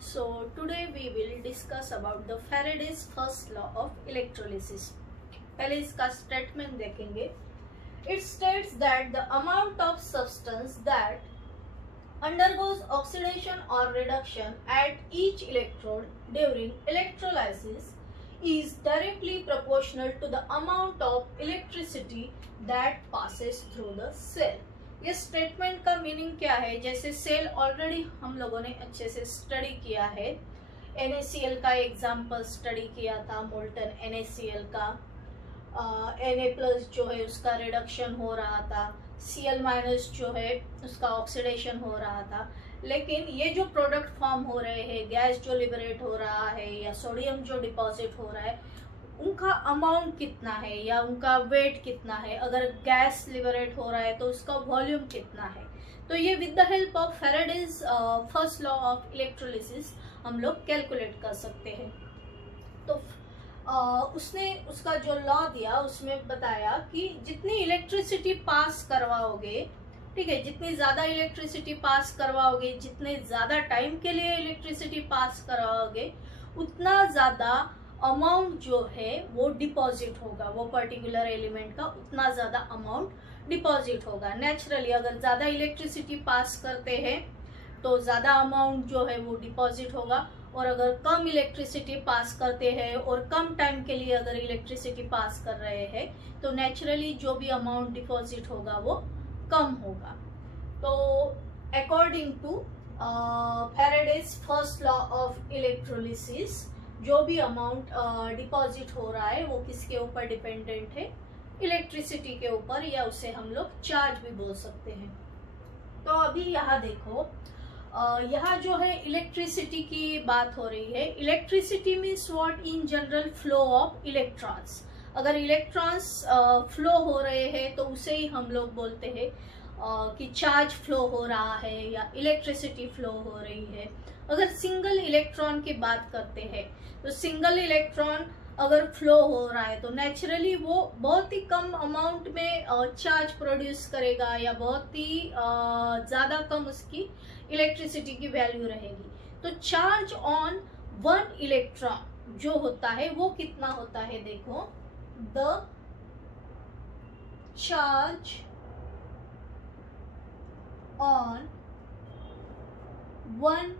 So today we will discuss about the Faraday's first law of electrolysis. पहले इसका statement देखेंगे. It states that the amount of substance that undergoes oxidation or reduction at each electrode during electrolysis is directly proportional to the amount of electricity that passes through the cell. ये statement का meaning क्या है? जैसे sale already हम लोगों ने अच्छे से स्टडी किया है. NaCl का एग्जाम्पल स्टडी किया था, मोल्टन NaCl का. Na+ जो है उसका रिडक्शन हो रहा था, Cl- जो है उसका ऑक्सीडेशन हो रहा था. लेकिन ये जो प्रोडक्ट फॉर्म हो रहे हैं, गैस जो लिबरेट हो रहा है या सोडियम जो डिपॉजिट हो रहा है, उनका अमाउंट कितना है या उनका वेट कितना है. अगर गैस लिबरेट हो रहा है तो उसका वॉल्यूम कितना है. तो ये with the help of Faraday's first law of electrolysis हम लोग कैलकुलेट कर सकते हैं. तो उसने उसका जो लॉ दिया उसमें बताया कि जितनी इलेक्ट्रिसिटी पास करवाओगे, ठीक है, जितनी ज़्यादा इलेक्ट्रिसिटी पास करवाओगे, जितने ज़्यादा टाइम के लिए इलेक्ट्रिसिटी पास करवाओगे, उतना ज़्यादा अमाउंट जो है वो डिपॉजिट होगा. वो पर्टिकुलर एलिमेंट का उतना ज़्यादा अमाउंट डिपॉजिट होगा. नेचुरली अगर ज़्यादा इलेक्ट्रिसिटी पास करते हैं तो ज़्यादा अमाउंट जो है वो डिपॉजिट होगा, और अगर कम इलेक्ट्रिसिटी पास करते हैं और कम टाइम के लिए अगर इलेक्ट्रिसिटी पास कर रहे हैं तो नेचुरली जो भी अमाउंट डिपॉजिट होगा वो कम होगा. तो according to Faraday's first law of electrolysis, जो भी अमाउंट डिपॉजिट हो रहा है वो किसके ऊपर डिपेंडेंट है? इलेक्ट्रिसिटी के ऊपर, या उसे हम लोग चार्ज भी बोल सकते हैं. तो अभी यहाँ देखो, यहाँ जो है इलेक्ट्रिसिटी की बात हो रही है. Electricity means what? In general flow of electrons. अगर इलेक्ट्रॉन्स फ्लो हो रहे हैं तो उसे ही हम लोग बोलते हैं कि चार्ज फ्लो हो रहा है या इलेक्ट्रिसिटी फ्लो हो रही है. अगर सिंगल इलेक्ट्रॉन की बात करते हैं तो सिंगल इलेक्ट्रॉन अगर फ्लो हो रहा है तो नेचुरली वो बहुत ही कम अमाउंट में चार्ज प्रोड्यूस करेगा या बहुत ही ज़्यादा कम उसकी इलेक्ट्रिसिटी की वैल्यू रहेगी. तो चार्ज ऑन वन इलेक्ट्रॉन जो होता है वो कितना होता है? देखो, the charge on one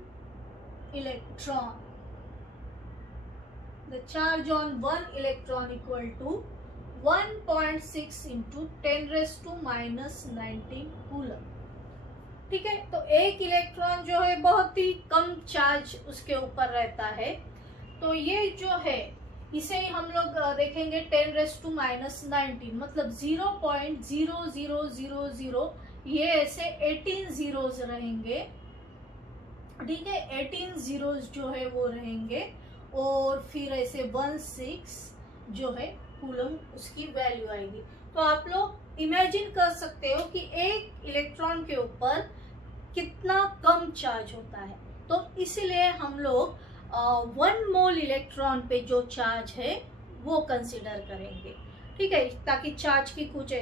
electron, the charge on one electron equal to 1.6 into 10⁻⁻19 coulomb. ठीक है, तो एक इलेक्ट्रॉन जो है बहुत ही कम चार्ज उसके ऊपर रहता है. तो ये जो है इसे ही हम लोग देखेंगे 10⁻⁻19, मतलब 0.0000, ये ऐसे 18 जीरोज रहेंगे. ठीक है, 18 जीरोज जो है वो रहेंगे, और फिर ऐसे 16 जो है कूलम उसकी वैल्यू आएगी. तो आप लोग इमेजिन कर सकते हो कि एक इलेक्ट्रॉन के ऊपर कितना कम चार्ज होता है. तो इसीलिए हम लोग 1 मोल इलेक्ट्रॉन पे जो चार्ज है वो कंसिडर करेंगे. ठीक है, ताकि चार्ज की कुछ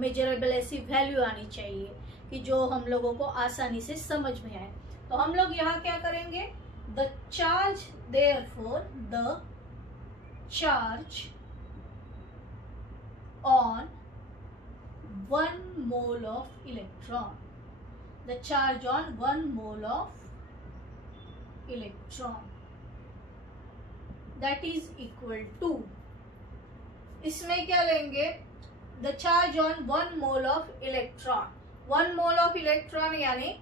मेजरेबल ऐसी वैल्यू आनी चाहिए कि जो हम लोगों को आसानी से समझ में आए. तो हम लोग यहाँ क्या करेंगे? The charge, therefore the charge on 1 mole of electron, the charge on 1 mole of electron, that is equal to, इसमें क्या लेंगे? The charge on 1 mole of electron. 1 mole of electron यानी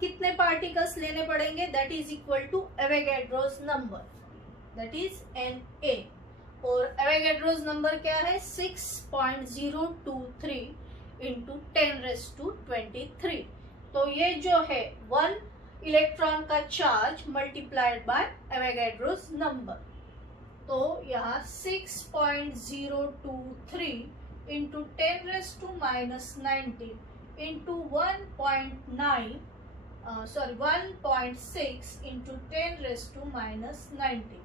कितने पार्टिकल्स लेने पड़ेंगे? That is equal to Avogadro's number, that is Na. और Avogadro's number क्या है? 6.023 इंटू 10⁻23. तो ये जो है 1 इलेक्ट्रॉन का charge multiplied by Avogadro's number. तो यहाँ 6.023 इंटू 10⁻⁻19 इंटू 1.6 इंटू 10⁻⁻19.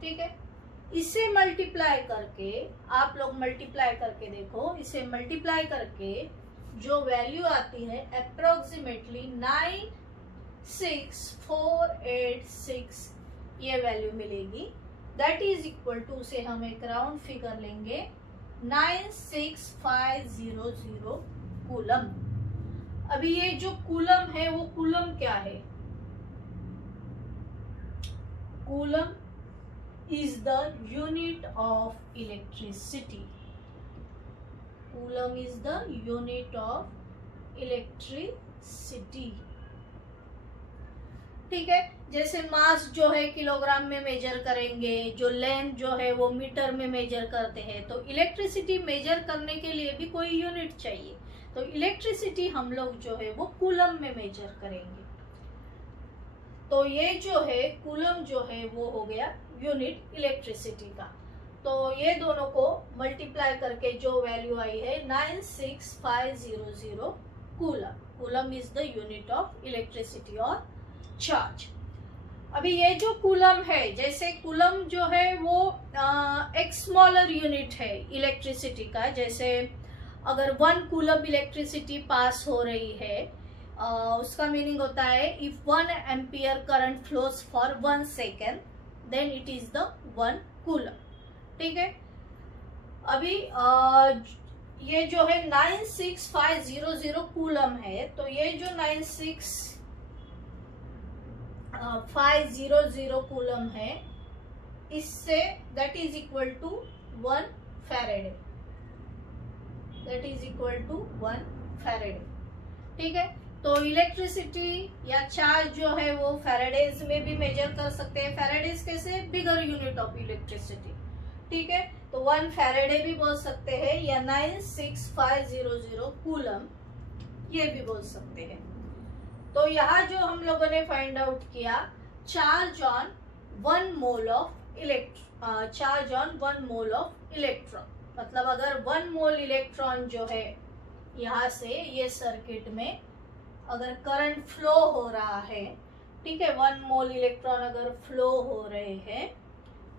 ठीक है, इसे मल्टीप्लाई करके आप लोग मल्टीप्लाई करके देखो, इसे मल्टीप्लाई करके जो वैल्यू आती है अप्रोक्सीमेटली 96486 ये वैल्यू मिलेगी। दैट इज इक्वल टू, से हम एक राउंड फिगर लेंगे, 96500 कूलम। अभी ये जो कूलम है वो कूलम क्या है? Coulomb is the unit of electricity. Coulomb is the unit of electricity. ठीक है, जैसे मास जो है किलोग्राम में मेजर करेंगे, जो लेंथ जो है वो मीटर में मेजर करते हैं, तो इलेक्ट्रिसिटी मेजर करने के लिए भी कोई यूनिट चाहिए। तो इलेक्ट्रिसिटी हम लोग जो है वो कूलम में मेजर करेंगे। तो ये जो है कूलम जो है वो हो गया यूनिट इलेक्ट्रिसिटी का। तो ये दोनों को मल्टीप्लाई करके जो वैल्यू आई है 96500 coulomb. Coulomb is the unit of electricity और चार्ज। अभी ये जो कूलम है, जैसे कूलम जो है वो एक स्मॉलर यूनिट है इलेक्ट्रिसिटी का। जैसे अगर 1 कूलम इलेक्ट्रिसिटी पास हो रही है, उसका मीनिंग होता है if 1 ampere current flows for 1 second then it is the 1 coulomb. ठीक है, अभी ये जो है 96500 कूलम है, तो ये जो 96500 कूलम है, इससे that is equal to 1 Faraday. That is equal to 1 Faraday. ठीक है, तो इलेक्ट्रिसिटी या चार्ज जो है वो फैराडेज में भी मेजर कर सकते हैं। फैराडेज कैसे? Bigger unit of electricity. ठीक है, तो 1 फैराडे भी बोल सकते हैं या 96500 कूलम ये भी बोल सकते हैं। तो यहाँ जो हम लोगों ने फाइंड आउट किया, charge on 1 mole of electron, मतलब अगर 1 मोल इलेक्ट्रॉन जो है यहाँ से ये सर्किट में अगर करंट फ्लो हो रहा है, ठीक है, 1 मोल इलेक्ट्रॉन अगर फ्लो हो रहे हैं,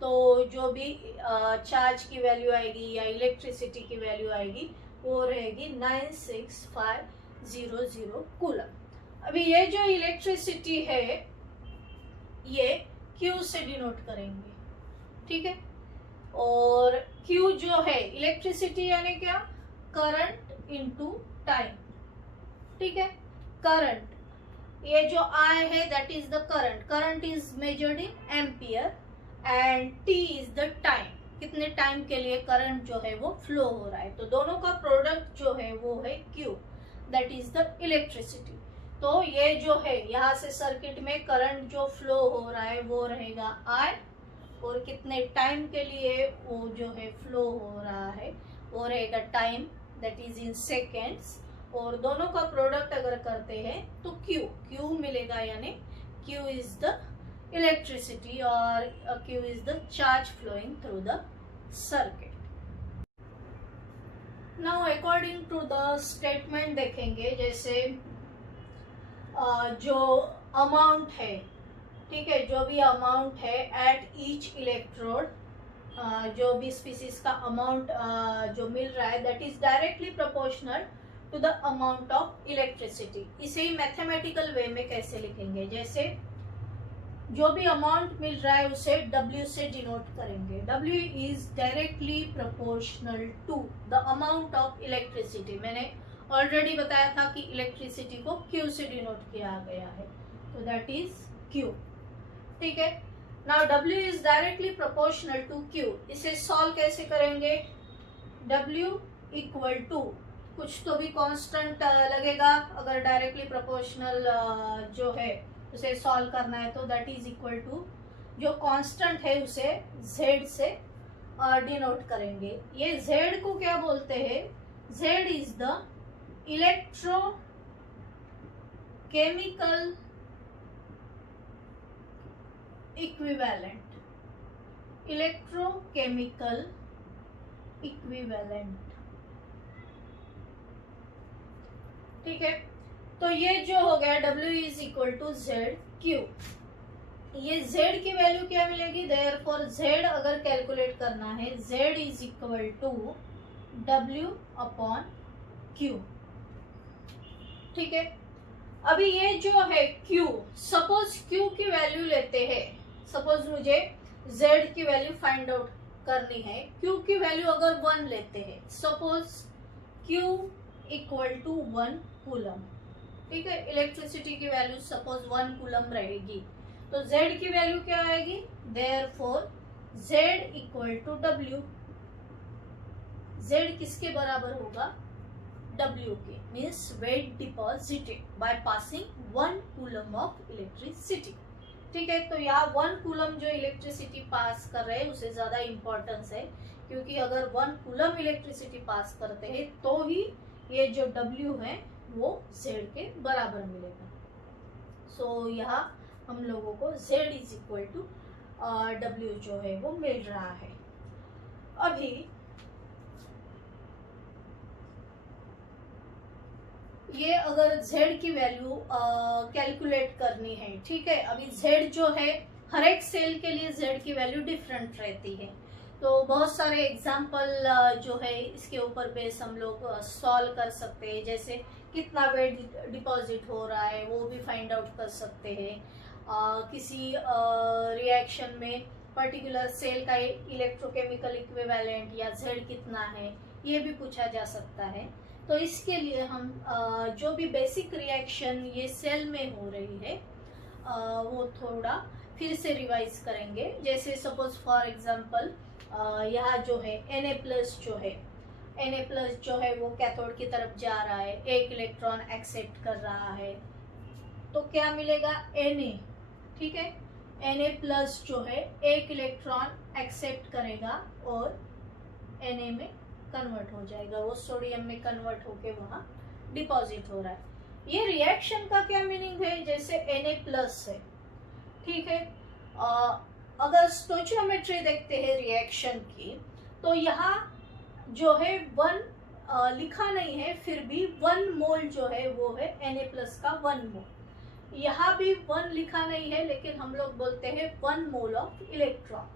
तो जो भी चार्ज की वैल्यू आएगी या इलेक्ट्रिसिटी की वैल्यू आएगी वो रहेगी 96500 कूलम। अभी ये जो इलेक्ट्रिसिटी है ये Q से डिनोट करेंगे। ठीक है, और Q जो है इलेक्ट्रिसिटी यानी क्या? Current into time. ठीक है, करंट, ये जो I है that is the current. Current is measured in ampere and T is the time, कितने टाइम के लिए करंट जो है वो फ्लो हो रहा है। तो दोनों का प्रोडक्ट जो है वो है Q, that is the electricity. तो ये जो है यहाँ से सर्किट में करंट जो फ्लो हो रहा है वो रहेगा I, और कितने टाइम के लिए वो जो है फ्लो हो रहा है वो रहेगा time, that is in seconds. और दोनों का प्रोडक्ट अगर करते हैं तो Q मिलेगा, यानी Q इज द इलेक्ट्रिसिटी और Q is the charge flowing through the circuit. Now according to the statement देखेंगे, जैसे जो अमाउंट है, ठीक है, जो भी अमाउंट है एट ईच इलेक्ट्रोड, जो भी स्पीसीज का अमाउंट जो मिल रहा है that is directly proportional to the amount of electricity. इसे ही मैथमेटिकल वे में कैसे लिखेंगे, जैसे जो भी अमाउंट मिल रहा है उसे W से डिनोट करेंगे। W is directly proportional to the amount of electricity. मैंने ऑलरेडी बताया था कि इलेक्ट्रिसिटी को Q से डिनोट किया गया है, तो दैट इज Q। ठीक है, now W is directly proportional to Q। इसे सॉल्व कैसे करेंगे? W इक्वल टू कुछ तो भी कांस्टेंट लगेगा, अगर डायरेक्टली प्रोपोर्शनल जो है उसे सॉल्व करना है, तो दैट इज इक्वल टू जो कांस्टेंट है उसे Z से डिनोट करेंगे। ये Z को क्या बोलते हैं? Z is the electrochemical equivalent. Electrochemical equivalent. ठीक है, तो ये जो हो गया W is equal to Z Q। ये Z की वैल्यू क्या मिलेगी? देयरफॉर Z अगर कैलकुलेट करना है, Z is equal to W upon Q। ठीक है, अभी ये जो है Q, सपोज Q की वैल्यू लेते हैं, सपोज मुझे Z की वैल्यू फाइंड आउट करनी है, Q की वैल्यू अगर 1 लेते हैं, suppose Q equal to 1 coulomb, ठीक है, इलेक्ट्रिसिटी की वैल्यू सपोज 1 कूलम रहेगी, तो Z की वैल्यू क्या आएगी, therefore Z equal to W, Z किसके बराबर होगा, W के, means weight deposited by passing 1 coulomb of electricity, ठीक है। तो यहाँ 1 कूलम जो इलेक्ट्रिसिटी पास कर रहे हैं उसे ज्यादा इंपॉर्टेंस है, क्योंकि अगर 1 कूलम इलेक्ट्रिसिटी पास करते हैं तो ही ये जो W है वो Z के बराबर मिलेगा। सो यहाँ हम लोगों को Z is equal to W जो है वो मिल रहा है। अभी ये अगर Z की वैल्यू कैलकुलेट करनी है, ठीक है, अभी Z जो है हर एक सेल के लिए Z की वैल्यू डिफरेंट रहती है, तो बहुत सारे एग्जाम्पल जो है इसके ऊपर बेस हम लोग सॉल्व कर सकते हैं, जैसे कितना वेट डिपॉजिट हो रहा है वो भी फाइंड आउट कर सकते हैं, किसी रिएक्शन में पर्टिकुलर सेल का इलेक्ट्रोकेमिकल इक्विवेलेंट या Z कितना है ये भी पूछा जा सकता है। तो इसके लिए हम जो भी बेसिक रिएक्शन ये सेल में हो रही है वो थोड़ा फिर से रिवाइज करेंगे। जैसे सपोज फॉर एग्जांपल यहाँ जो है Na+ जो है वो कैथोड की तरफ जा रहा है, एक इलेक्ट्रॉन एक्सेप्ट कर रहा है, तो क्या मिलेगा, Na, ठीक है, Na+ जो है एक इलेक्ट्रॉन एक्सेप्ट करेगा और Na में कन्वर्ट हो जाएगा, वो सोडियम में कन्वर्ट होके वहां डिपॉजिट हो रहा है। ये रिएक्शन का क्या मीनिंग है, जैसे Na+ है, ठीक है, अगर स्टोइचियोमेट्री देखते हैं रिएक्शन की, तो यहाँ जो है 1 लिखा नहीं है, फिर भी 1 मोल जो है वो है Na+ का 1 मोल, यहाँ भी 1 लिखा नहीं है लेकिन हम लोग बोलते हैं 1 मोल ऑफ इलेक्ट्रॉन,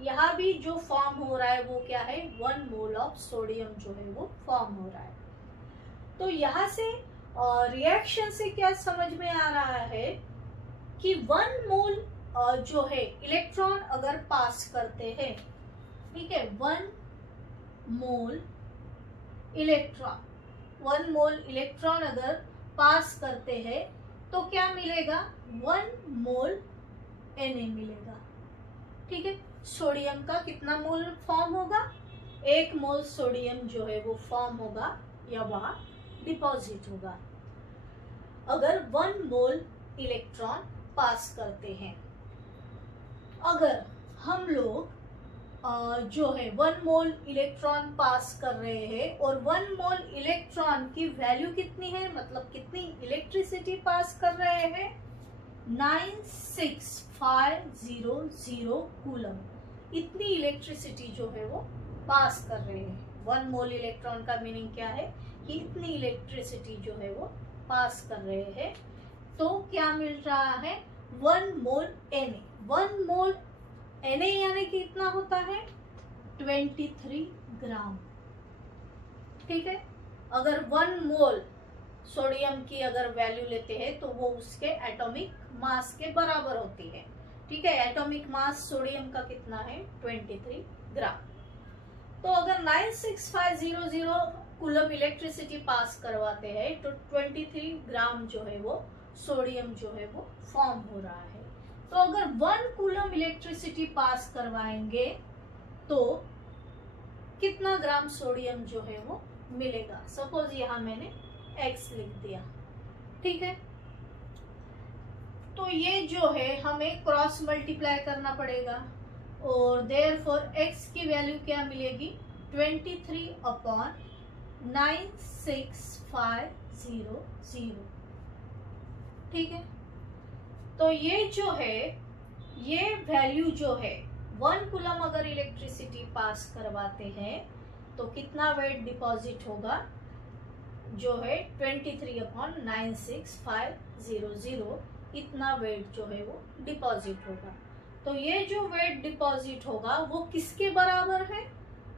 यहाँ भी जो फॉर्म हो रहा है वो क्या है, 1 मोल ऑफ सोडियम जो है वो फॉर्म हो रहा है। तो यहाँ से रिएक्शन से क्या समझ में आ रहा है कि 1 मोल जो है इलेक्ट्रॉन अगर पास करते हैं, ठीक है, 1 मोल इलेक्ट्रॉन अगर पास करते हैं तो क्या मिलेगा, 1 मोल Na मिलेगा, ठीक है। सोडियम का कितना मोल फॉर्म होगा, 1 मोल सोडियम जो है वो फॉर्म होगा या वहां डिपॉजिट होगा अगर 1 मोल इलेक्ट्रॉन पास करते हैं। अगर हम लोग जो है 1 मोल इलेक्ट्रॉन पास कर रहे हैं और 1 मोल इलेक्ट्रॉन की वैल्यू कितनी है, मतलब कितनी इलेक्ट्रिसिटी पास कर रहे हैं, 96500 कूलम, इतनी इलेक्ट्रिसिटी जो है वो पास कर रहे हैं। 1 मोल इलेक्ट्रॉन का मीनिंग क्या है कि इतनी इलेक्ट्रिसिटी जो है वो पास कर रहे हैं, तो क्या मिल रहा है, 1 मोल Na। 1 मोल Na यानी कि इतना होता है 23 ग्राम, ठीक है। अगर 1 मोल सोडियम की अगर वैल्यू लेते हैं तो वो उसके एटॉमिक मास के बराबर होती है, ठीक है। एटॉमिक मास सोडियम का कितना है, 23 ग्राम। तो अगर 96500 कूलम इलेक्ट्रिसिटी पास करवाते हैं तो 23 ग्राम जो है वो सोडियम जो है वो फॉर्म हो रहा है। तो अगर 1 कूलम इलेक्ट्रिसिटी पास करवाएंगे तो कितना ग्राम सोडियम जो है वो मिलेगा, सपोज यहाँ मैंने x लिख दिया, ठीक है। तो ये जो है हमें क्रॉस मल्टीप्लाई करना पड़ेगा और देयरफॉर x की वैल्यू क्या मिलेगी, 23/96500, ठीक है। तो ये जो है ये वैल्यू जो है 1 कूलम अगर इलेक्ट्रिसिटी पास करवाते हैं तो कितना वेट डिपॉजिट होगा, जो है 23/96500, इतना वेट जो है वो डिपॉजिट होगा। तो ये जो वेट डिपॉजिट होगा वो किसके बराबर है,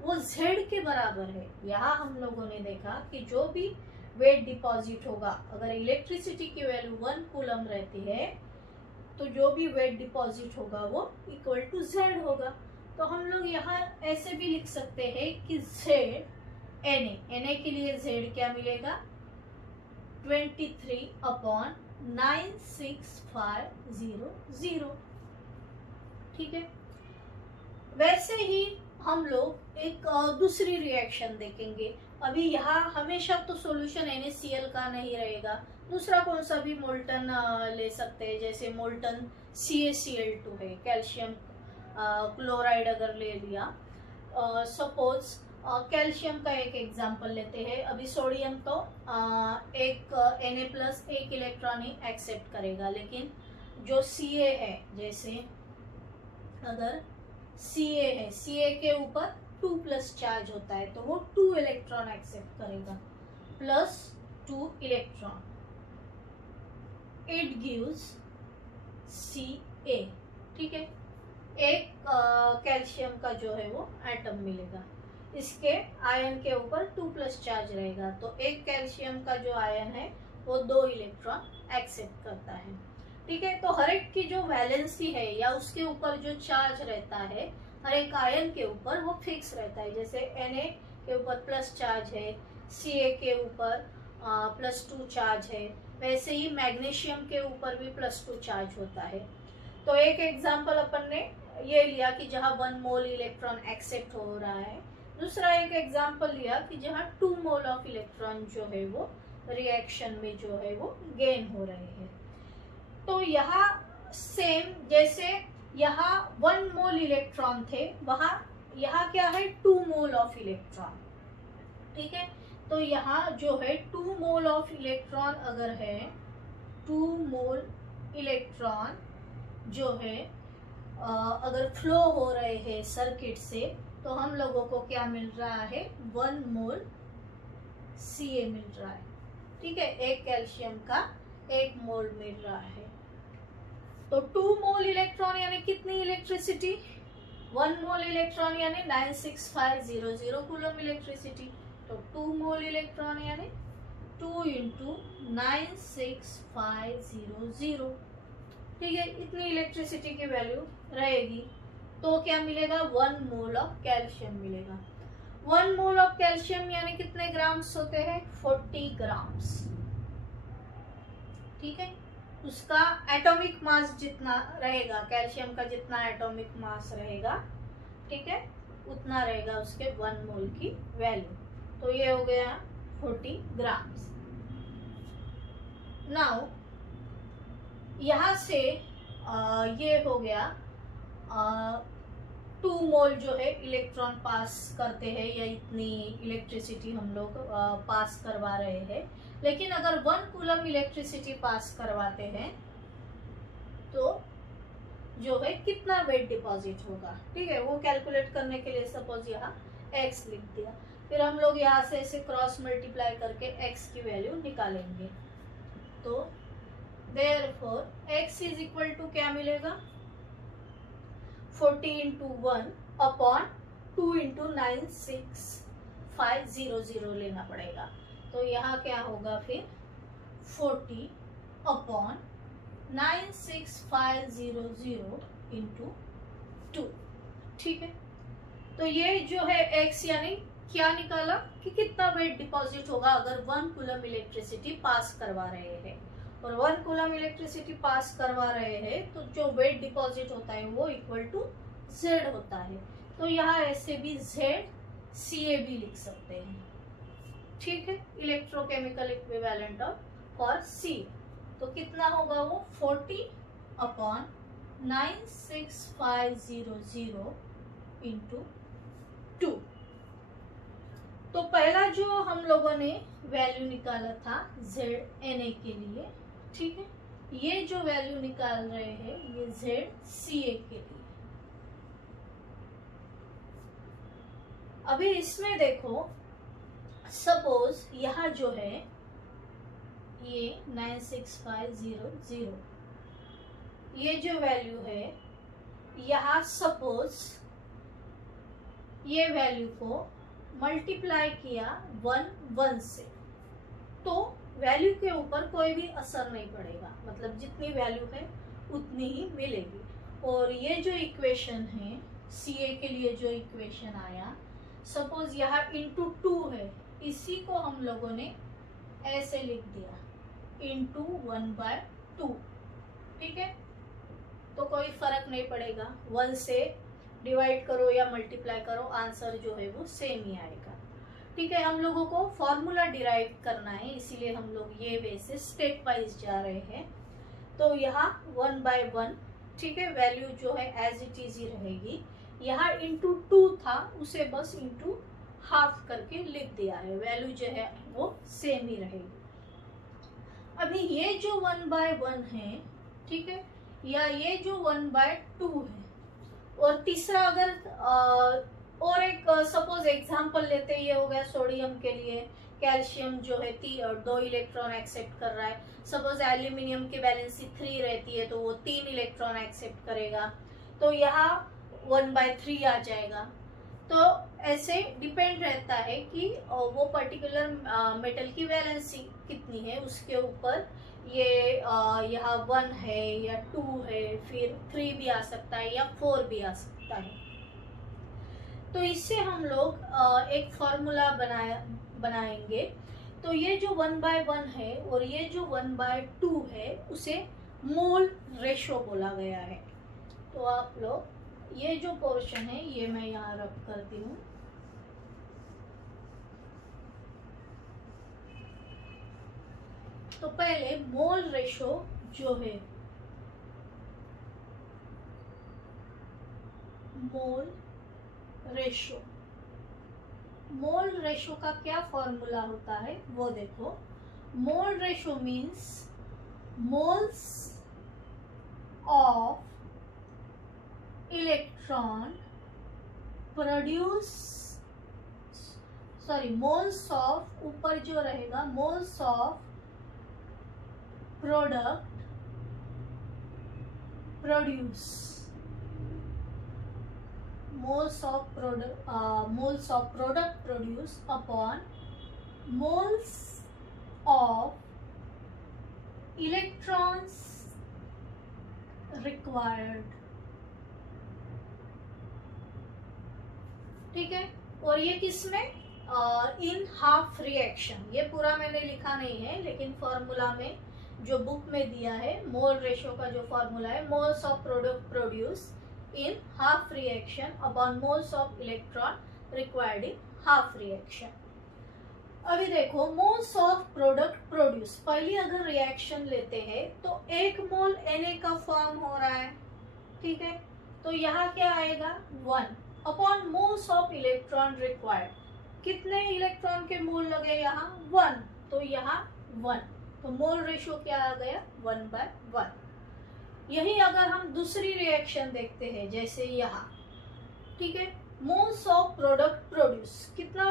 वो Z के बराबर है। यहाँ हम लोगों ने देखा कि जो भी वेट डिपॉजिट होगा, अगर इलेक्ट्रिसिटी की वैल्यू 1 कूलम रहती है तो जो भी वेट डिपॉजिट होगा वो इक्वल टू जेड होगा। तो हम लोग यहाँ ऐसे भी लिख सकते हैं कि जेड एन के लिए जेड क्या मिलेगा 23/96500। ठीक है। वैसे ही हम लोग एक दूसरी रिएक्शन देखेंगे। अभी यहाँ हमेशा तो सॉल्यूशन NaCl का नहीं रहेगा, दूसरा कौन सा भी मोल्टन ले सकते हैं, जैसे मोल्टन CaCl2 है, कैल्शियम क्लोराइड अगर ले लिया। सपोज कैल्शियम का एक एग्जांपल लेते हैं। अभी सोडियम तो एक Na+ एक इलेक्ट्रॉन ही एक्सेप्ट करेगा, लेकिन जो Ca है, जैसे अगर Ca है, Ca के ऊपर 2+ चार्ज होता है तो वो 2 इलेक्ट्रॉन एक्सेप्ट करेगा, +2 इलेक्ट्रॉन, इट गिव्स Ca। ठीक है। एक कैल्शियम का जो है वो एटम मिलेगा, इसके आयन के ऊपर 2+ चार्ज रहेगा, तो एक कैल्शियम का जो आयन है वो 2 इलेक्ट्रॉन एक्सेप्ट करता है। ठीक है। तो हर एक की जो वैलेंसी है या उसके ऊपर जो चार्ज रहता है हर एक आयन के ऊपर वो फिक्स रहता है। जैसे Na के ऊपर प्लस चार्ज है, Ca के ऊपर +2 चार्ज है, वैसे ही मैग्नीशियम के ऊपर भी +2 चार्ज होता है। तो एक एग्जांपल अपन ने ये लिया कि जहाँ 1 मोल इलेक्ट्रॉन एक्सेप्ट हो रहा है, दूसरा एक एग्जांपल लिया कि जहाँ 2 मोल ऑफ इलेक्ट्रॉन जो है वो रिएक्शन में जो है वो गेन हो रहे हैं। तो यहाँ सेम जैसे यहाँ 1 मोल इलेक्ट्रॉन थे, वहाँ यहाँ क्या है 2 मोल ऑफ इलेक्ट्रॉन। ठीक है। तो यहाँ जो है 2 मोल ऑफ इलेक्ट्रॉन अगर है, 2 मोल इलेक्ट्रॉन जो है अगर फ्लो हो रहे हैं सर्किट से, तो हम लोगों को क्या मिल रहा है 1 मोल Ca मिल रहा है। ठीक है। एक कैल्शियम का 1 मोल मिल रहा है। तो 2 मोल इलेक्ट्रॉन यानी कितनी इलेक्ट्रिसिटी 1 मोल इलेक्ट्रॉन यानी 96500 कूलम इलेक्ट्रिसिटी। तो 2 मोल इलेक्ट्रॉन यानी 2 × 96500। ठीक है। इतनी इलेक्ट्रिसिटी की वैल्यू रहेगी। तो क्या मिलेगा 1 मोल ऑफ कैल्शियम मिलेगा। 1 मोल ऑफ कैल्शियम यानी कितने ग्राम्स होते हैं 40 ग्राम्स। ठीक है। उसका एटॉमिक मास जितना रहेगा, कैल्शियम का जितना एटॉमिक मास रहेगा, ठीक है, उतना रहेगा उसके 1 मोल की वैल्यू। तो ये हो गया 40 ग्राम्स। नाउ यहाँ से ये हो गया 2 मोल जो है इलेक्ट्रॉन पास करते हैं, या इतनी इलेक्ट्रिसिटी हम लोग पास करवा रहे हैं। लेकिन अगर 1 कूलम इलेक्ट्रिसिटी पास करवाते हैं तो जो है कितना वेट डिपॉजिट होगा। ठीक है। वो कैलकुलेट करने के लिए सपोज यहाँ x लिख दिया, फिर हम लोग यहाँ से ऐसे क्रॉस मल्टीप्लाई करके x की वैल्यू निकालेंगे। तो therefore x is equal to क्या मिलेगा 40 × 1 अपॉन 2 × 96500 लेना पड़ेगा। तो यहाँ क्या होगा फिर 40 अपॉन 96500 × 2। ठीक है। तो ये जो है x यानी क्या निकाला कि कितना वेट डिपॉजिट होगा अगर 1 कूलम इलेक्ट्रिसिटी पास करवा रहे हैं। और 1 कूलम इलेक्ट्रिसिटी पास करवा रहे हैं तो जो वेट डिपॉजिट होता है वो इक्वल टू Z होता है। तो यहाँ ऐसे भी ZCa भी लिख सकते हैं। ठीक है। Electrochemical equivalent of for C। तो कितना होगा वो 40 अपॉन 96500 × 2। तो पहला जो हम लोगों ने वैल्यू निकाला था ZNa के लिए, ठीक है, ये जो वैल्यू निकाल रहे हैं ये ZCa के लिए। अभी इसमें देखो सपोज यहाँ जो है ये 96500, ये जो वैल्यू है यहाँ सपोज ये वैल्यू को मल्टीप्लाई किया 1 से, तो वैल्यू के ऊपर कोई भी असर नहीं पड़ेगा, मतलब जितनी वैल्यू है उतनी ही मिलेगी। और ये जो इक्वेशन है CA के लिए जो इक्वेशन आया, सपोज यहाँ इंटू 2 है, इसी को हम लोगों ने ऐसे लिख दिया इंटू 1/2, ठीक है। तो कोई फर्क नहीं पड़ेगा, 1 से डिवाइड करो या मल्टीप्लाई करो, आंसर जो है वो सेम ही आएगा, ठीक है। हम लोगों को फॉर्मूला डिराइव करना है, इसीलिए हम लोग ये वे से स्टेप वाइज जा रहे हैं। तो यहाँ 1/1, ठीक है, वैल्यू जो है एज इट इज ही रहेगी। यहाँ इंटू 2 था, उसे बस इंटू हाफ करके लिख दिया है, वैल्यू जो है वो सेम ही रहेगी। अभी ये जो 1/1 है, ठीक है, या ये जो 1/2 है, और तीसरा अगर और एक सपोज एग्जांपल लेते, ये हो गया सोडियम के लिए। कैल्शियम जो है 2 इलेक्ट्रॉन एक्सेप्ट कर रहा है, सपोज एल्यूमिनियम की वैलेंसी 3 रहती है तो वो 3 इलेक्ट्रॉन एक्सेप्ट करेगा, तो यहाँ 1/3 आ जाएगा। तो ऐसे डिपेंड रहता है कि वो पर्टिकुलर मेटल की वैलेंसी कितनी है, उसके ऊपर ये यहाँ 1 है या 2 है, फिर 3 भी आ सकता है या 4 भी आ सकता है। तो इससे हम लोग एक फॉर्मूला बनाएंगे। तो ये जो 1/1 है और ये जो 1/2 है, उसे मोल रेशो बोला गया है। तो आप लोग ये जो पोर्शन है ये मैं यहाँ रख करती हूँ। तो पहले मोल रेशो जो है, मोल रेशो का क्या फॉर्मूला होता है वो देखो। Mole ratio means moles of electron produce, moles of, ऊपर जो रहेगा moles of product produce, moles of product produce upon moles of electrons required, ठीक है। और ये किसमें, इन हाफ रिएक्शन, ये पूरा मैंने लिखा नहीं है, लेकिन फॉर्मूला में जो बुक में दिया है, मोल रेशो का जो फॉर्मूला है, moles of product produce in half reaction upon moles of electron required in half reaction। अभी देखो मोल्स ऑफ प्रोडक्ट प्रोड्यूस, पहली अगर रिएक्शन लेते हैं तो 1 मोल Na का फॉर्म हो रहा है, ठीक है। तो यहाँ क्या आएगा 1 upon moles of electron required, कितने इलेक्ट्रॉन के मोल लगे यहाँ 1, तो यहाँ 1, तो मोल रेशो क्या आ गया 1/1। यही अगर हम दूसरी रिएक्शन देखते हैं, जैसे यहाँ, ठीक है, मोल्स ऑफ प्रोडक्ट प्रोड्यूस, कितना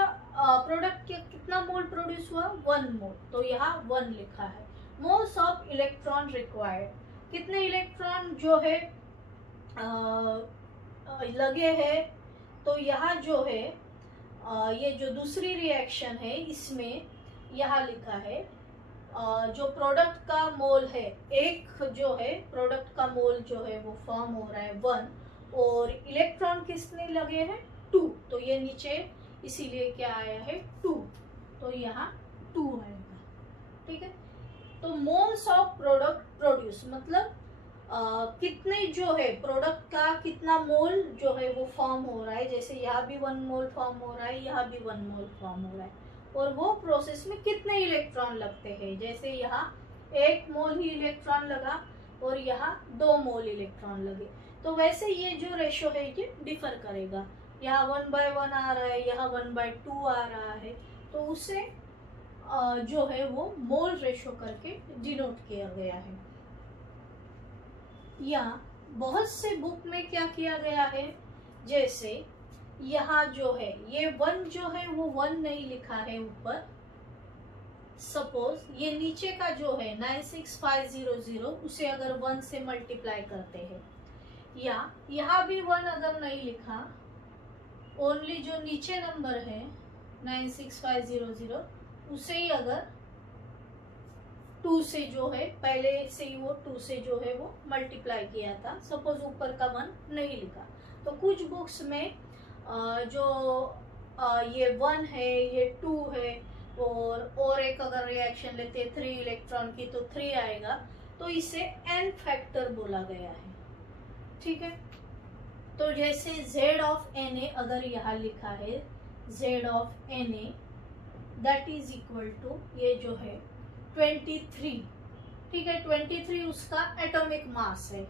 प्रोडक्ट कितना मोल प्रोड्यूस हुआ 1 मोल, तो यहाँ 1 लिखा है। मोल्स ऑफ इलेक्ट्रॉन रिक्वायर्ड, कितने इलेक्ट्रॉन जो है लगे हैं, तो यहाँ जो है ये जो दूसरी रिएक्शन है इसमें यहाँ लिखा है जो प्रोडक्ट का मोल है, एक जो है प्रोडक्ट का मोल जो है वो फॉर्म हो रहा है 1, और इलेक्ट्रॉन किसने लगे हैं 2, तो ये नीचे इसीलिए क्या आया है 2, तो यहाँ 2 आएगा, ठीक है। तो मोल्स ऑफ प्रोडक्ट प्रोड्यूस मतलब कितने जो है प्रोडक्ट का कितना मोल जो है वो फॉर्म हो रहा है, जैसे यहाँ भी 1 मोल फॉर्म हो रहा है, यहाँ भी 1 मोल फॉर्म हो रहा है, और वो प्रोसेस में कितने इलेक्ट्रॉन लगते हैं, जैसे यहाँ 1 मोल ही इलेक्ट्रॉन लगा और यहाँ 2 मोल इलेक्ट्रॉन लगे, तो वैसे ये जो रेशो है ये डिफर करेगा, यहाँ 1/1 आ रहा है, यहाँ 1/2 आ रहा है, तो उसे जो है वो मोल रेशो करके डिनोट किया गया है। या बहुत से बुक में क्या किया गया है, जैसे यहाँ जो है ये 1 जो है वो 1 नहीं लिखा है ऊपर, सपोज ये नीचे का जो है 96500 उसे अगर 1 से मल्टीप्लाई करते हैं, या यहाँ भी 1 अगर नहीं लिखा, ओनली जो नीचे नंबर है 96500 उसे ही अगर 2 से जो है पहले से ही वो 2 से जो है वो मल्टीप्लाई किया था। सपोज ऊपर का 1 नहीं लिखा, तो कुछ बुक्स में जो ये 1 है, ये 2 है, और एक अगर रिएक्शन लेते हैं 3 इलेक्ट्रॉन की तो 3 आएगा, तो इसे n फैक्टर बोला गया है। ठीक है, तो जैसे Z ऑफ Na अगर यहाँ लिखा है Z of Na that is equal to ये जो है 23। ठीक है, 23 उसका एटॉमिक मास है,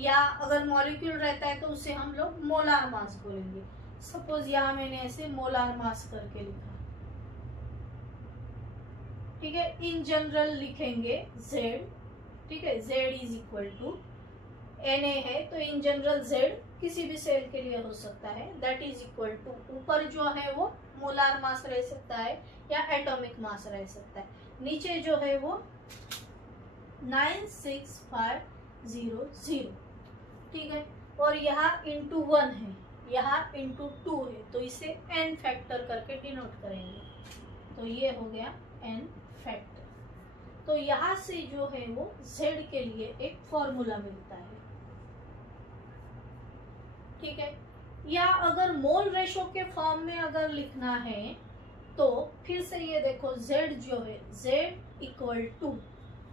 या अगर मॉलिक्यूल रहता है तो उसे हम लोग मोलार मास बोलेंगे। सपोज यहाँ मैंने ऐसे मोलार मास करके लिखा। ठीक है, इन जनरल लिखेंगे Z। ठीक है, Z is equal to Na है तो इन जनरल Z किसी भी सेल के लिए हो सकता है, दैट इज इक्वल टू ऊपर जो है वो मोलार मास रह सकता है या एटॉमिक मास रह सकता है, नीचे जो है वो 96500। ठीक है, और यहाँ इंटू 1 है, यहाँ इंटू 2 है, तो इसे n फैक्टर करके डिनोट करेंगे, तो ये हो गया n फैक्टर। तो यहाँ से जो है वो Z के लिए एक फॉर्मूला मिलता है। ठीक है, या अगर मोल रेशो के फॉर्म में अगर लिखना है तो फिर से ये देखो Z जो है Z इक्वल टू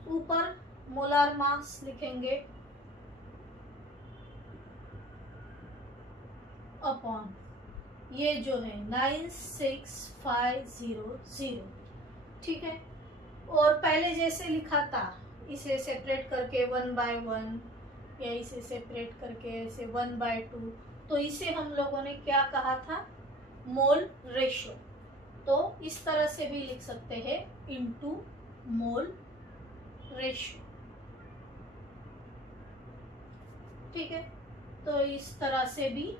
ऊपर मोलार मास लिखेंगे अपॉन ये जो है 96500। ठीक है, और पहले जैसे लिखा था इसे सेपरेट करके 1 बाय 1 या इसे सेपरेट करके ऐसे 1 बाय 2, तो इसे हम लोगों ने क्या कहा था, मोल रेशो। तो इस तरह से भी लिख सकते हैं इनटू मोल रेशो। ठीक है, तो इस तरह से भी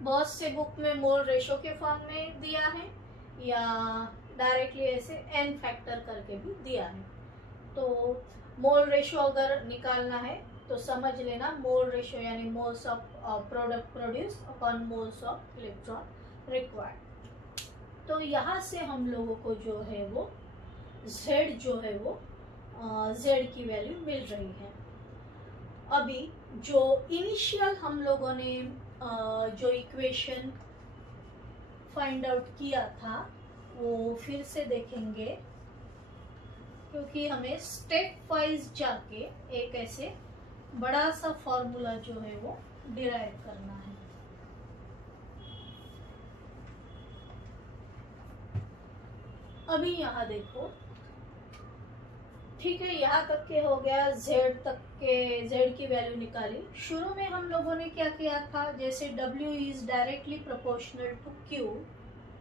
बहुत से बुक में मोल रेशो के फॉर्म में दिया है, या डायरेक्टली ऐसे n फैक्टर करके भी दिया है। तो मोल रेशो अगर निकालना है तो समझ लेना मोल रेशो यानी moles of product produce upon moles of electron required. तो यहाँ से हम लोगों को जो है वो Z जो है वो Z की वैल्यू मिल रही है। अभी जो इनिशियल हम लोगों ने जो इक्वेशन फाइंड आउट किया था वो फिर से देखेंगे, क्योंकि हमें स्टेप वाइज जाके एक ऐसे बड़ा सा फॉर्मूला जो है वो डिराइव करना है। अभी यहाँ देखो, ठीक है, यहाँ तक के हो गया, Z की वैल्यू निकाली। शुरू में हम लोगों ने क्या किया था, जैसे W is directly proportional to Q,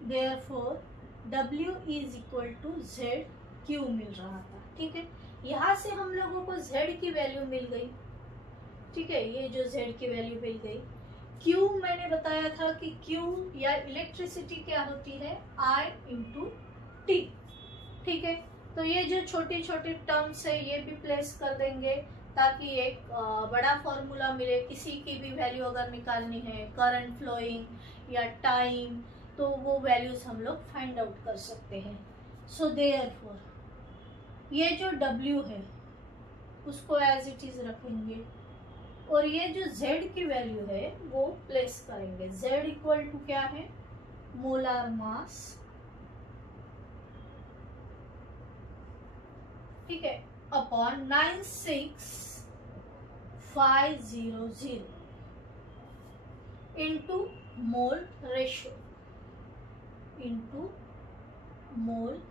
therefore W is equal to ZQ मिल रहा था। ठीक है, यहाँ से हम लोगों को Z की वैल्यू मिल गई। ठीक है, ये जो Z की वैल्यू मिल गई। Q मैंने बताया था कि Q या इलेक्ट्रिसिटी क्या होती है, I इंटू T। ठीक है, तो ये जो छोटी छोटी टर्म्स है ये भी प्लेस कर देंगे ताकि एक बड़ा फॉर्मूला मिले। किसी की भी वैल्यू अगर निकालनी है, करंट फ्लोइंग या टाइम, तो वो वैल्यूज हम लोग फाइंड आउट कर सकते हैं। सो देयरफॉर ये जो W है उसको एज इट इज रखेंगे, और ये जो Z की वैल्यू है वो प्लेस करेंगे। Z इक्वल टू क्या है, मोलार मास। ठीक है, upon 96500 into mole ratio into mole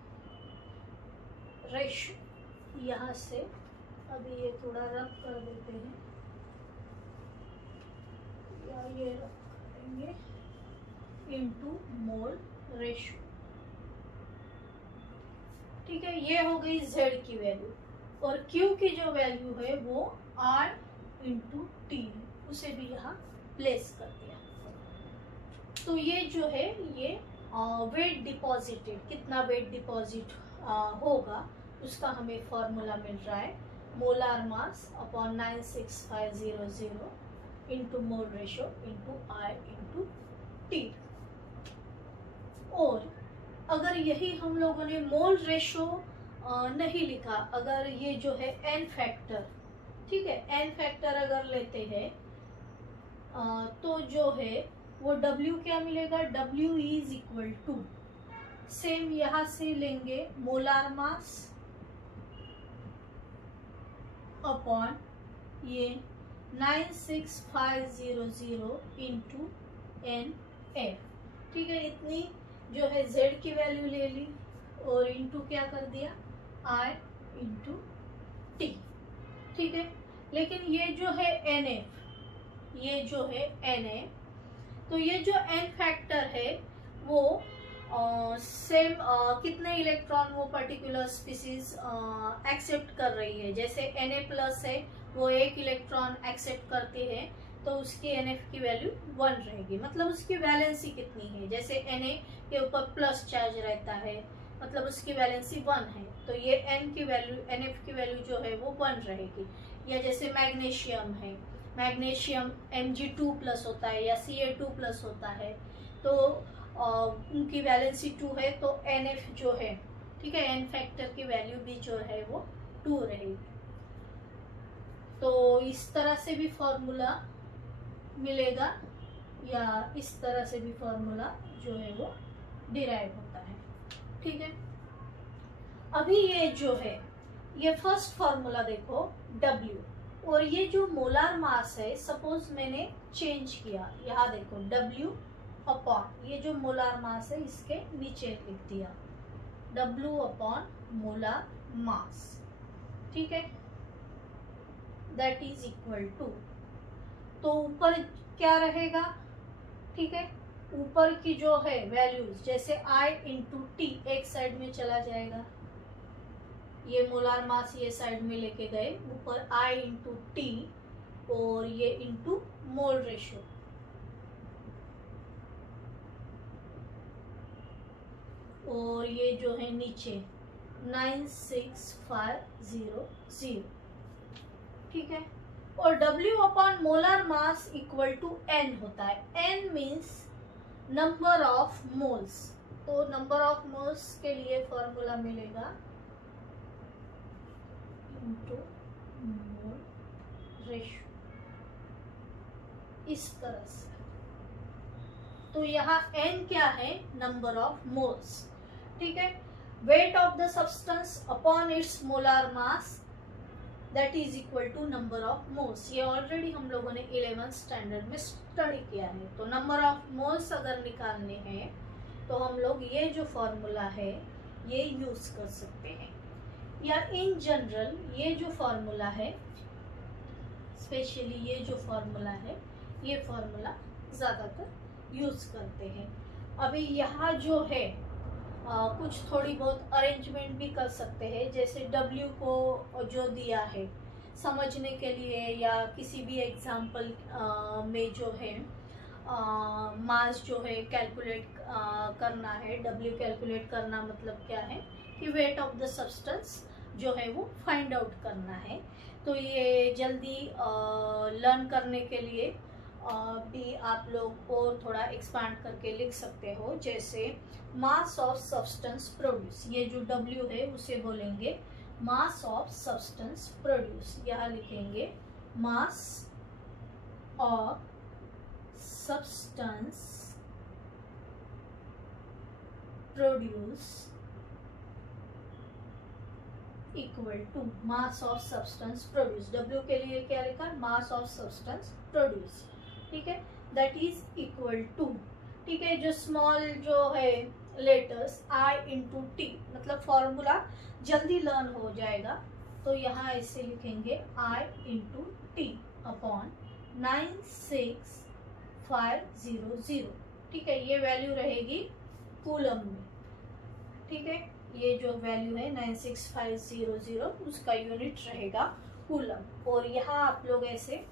ratio. यहाँ से अभी ये थोड़ा रब कर देते हैं, या ये रब करेंगे इंटू मोल रेशो। ठीक है, ये हो गई Z की वैल्यू, और Q की जो वैल्यू है वो R इंटू T है, उसे भी यहाँ प्लेस कर दिया। तो ये जो है ये वेट डिपॉजिटेड, कितना वेट डिपॉजिट होगा उसका हमें फॉर्मूला मिल रहा है, molar mass upon 96500 into mole ratio into I into T। और अगर यही हम लोगों ने मोल रेशो नहीं लिखा, अगर ये जो है n फैक्टर, ठीक है, n फैक्टर अगर लेते हैं तो जो है वो W क्या मिलेगा, W is equal to, same यहां से लेंगे मोलार मास अपॉन ये 96500 इंटू एन एफ, ठीक है, इतनी जो है z की वैल्यू ले ली और इंटू क्या कर दिया I इंटू टी, ठीक है। लेकिन ये जो है एन एफ, ये जो है एन एफ, तो ये जो एन फैक्टर है वो सेम कितने इलेक्ट्रॉन वो पर्टिकुलर स्पीसीज एक्सेप्ट कर रही है। जैसे Na+ है वो एक इलेक्ट्रॉन एक्सेप्ट करती है तो उसकी NF की वैल्यू 1 रहेगी, मतलब उसकी वैलेंसी कितनी है। जैसे Na के ऊपर प्लस चार्ज रहता है मतलब उसकी वैलेंसी 1 है, तो ये N की वैल्यू, NF की वैल्यू जो है वो 1 रहेगी। या जैसे मैग्नीशियम है, मैग्नीशियम Mg2+ होता है या Ca2+ होता है, तो उनकी वैलेंसी 2 है तो NF जो है, ठीक है, N फैक्टर की वैल्यू भी जो है वो 2 रहेगी। तो इस तरह से भी फॉर्मूला मिलेगा या इस तरह से भी फॉर्मूला जो है वो डिराइव होता है, ठीक है। अभी ये जो है ये फर्स्ट फॉर्मूला देखो W, और ये जो मोलार मास है सपोज मैंने चेंज किया, यहाँ देखो W अपॉन ये जो मोलार मास है इसके नीचे लिख दिया W अपॉन मोलार मास, ठीक है, दैट इज इक्वल टू, तो ऊपर क्या रहेगा, ठीक है, ऊपर की जो है वैल्यूज जैसे I इंटू टी एक साइड में चला जाएगा, ये मोलार मास ये साइड में लेके गए, ऊपर I इंटू टी और ये इंटू मोल रेशियो, और ये जो है नीचे 96500, ठीक है। और W upon molar mass equal to N होता है। N means number of moles, तो नंबर ऑफ मोल्स के लिए फॉर्मूला मिलेगा इंटू मोल रेशियो, इस तरह से। तो यहाँ N क्या है, नंबर ऑफ मोल्स, ठीक है। Weight of the substance upon its molar mass that is equal to number of moles, ये ऑलरेडी हम लोगों ने 11th स्टैंडर्ड में स्टडी किया है। तो नंबर ऑफ मोल्स अगर निकालने हैं तो हम लोग ये जो फॉर्मूला है ये यूज कर सकते हैं, या इन जनरल ये जो फॉर्मूला है, स्पेशली ये जो फॉर्मूला है ये फॉर्मूला ज़्यादातर यूज करते हैं। अभी यहाँ जो है कुछ थोड़ी बहुत अरेंजमेंट भी कर सकते हैं, जैसे W को जो दिया है समझने के लिए या किसी भी एग्जाम्पल में जो है मास जो है कैलकुलेट करना है, W कैलकुलेट करना मतलब क्या है कि वेट ऑफ द सब्सटेंस जो है वो फाइंड आउट करना है। तो ये जल्दी लर्न करने के लिए भी आप लोग और थोड़ा एक्सपांड करके लिख सकते हो, जैसे मास ऑफ सब्सटेंस प्रोड्यूस, ये जो W है उसे बोलेंगे मास ऑफ सब्सटेंस प्रोड्यूस, यहाँ लिखेंगे mass of substance produce equal to mass of substance produce, W के लिए क्या लिखा, मास ऑफ सब्सटेंस प्रोड्यूस, ठीक है, दैट इज इक्वल टू, ठीक है, जो स्मॉल जो है लेटर्स I इंटू टी, मतलब फॉर्मूला जल्दी लर्न हो जाएगा। तो यहाँ ऐसे लिखेंगे I इंटू टी अपॉन 96500, ठीक है, ये वैल्यू रहेगी कूलम में, ठीक है, ये जो वैल्यू है 96500 उसका यूनिट रहेगा कूलम। और यहाँ आप लोग ऐसे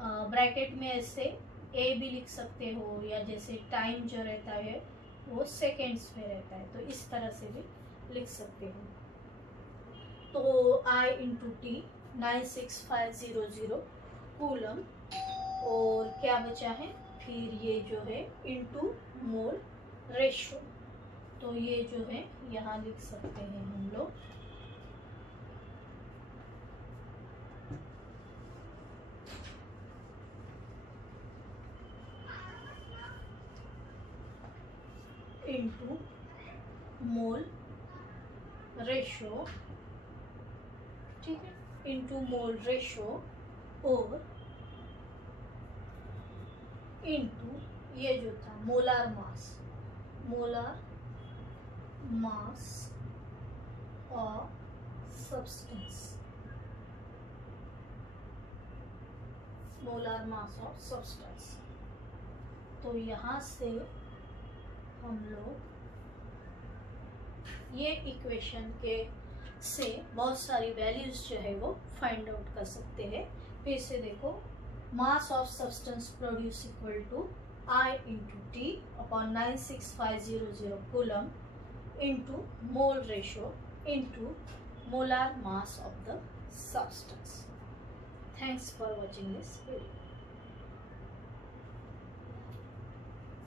ब्रैकेट में ऐसे A भी लिख सकते हो, या जैसे टाइम जो रहता है वो सेकेंड्स में रहता है तो इस तरह से भी लिख सकते हो। तो I इंटू टी 96500 कूलम, और क्या बचा है फिर ये जो है इंटू मोल रेशियो, तो ये जो है यहाँ लिख सकते हैं हम लोग इनटू मोल रेशो, ठीक है, इनटू मोल रेशो और इनटू ये जो था molar mass of substance, molar mass of substance. तो यहाँ से हम लोग ये इक्वेशन के से बहुत सारी वैल्यूज जो है वो फाइंड आउट कर सकते हैं। फिर से देखो, mass of substance produce equal to I into T upon 96500 coulomb into mole ratio into molar mass of the substance. Thanks for watching this video.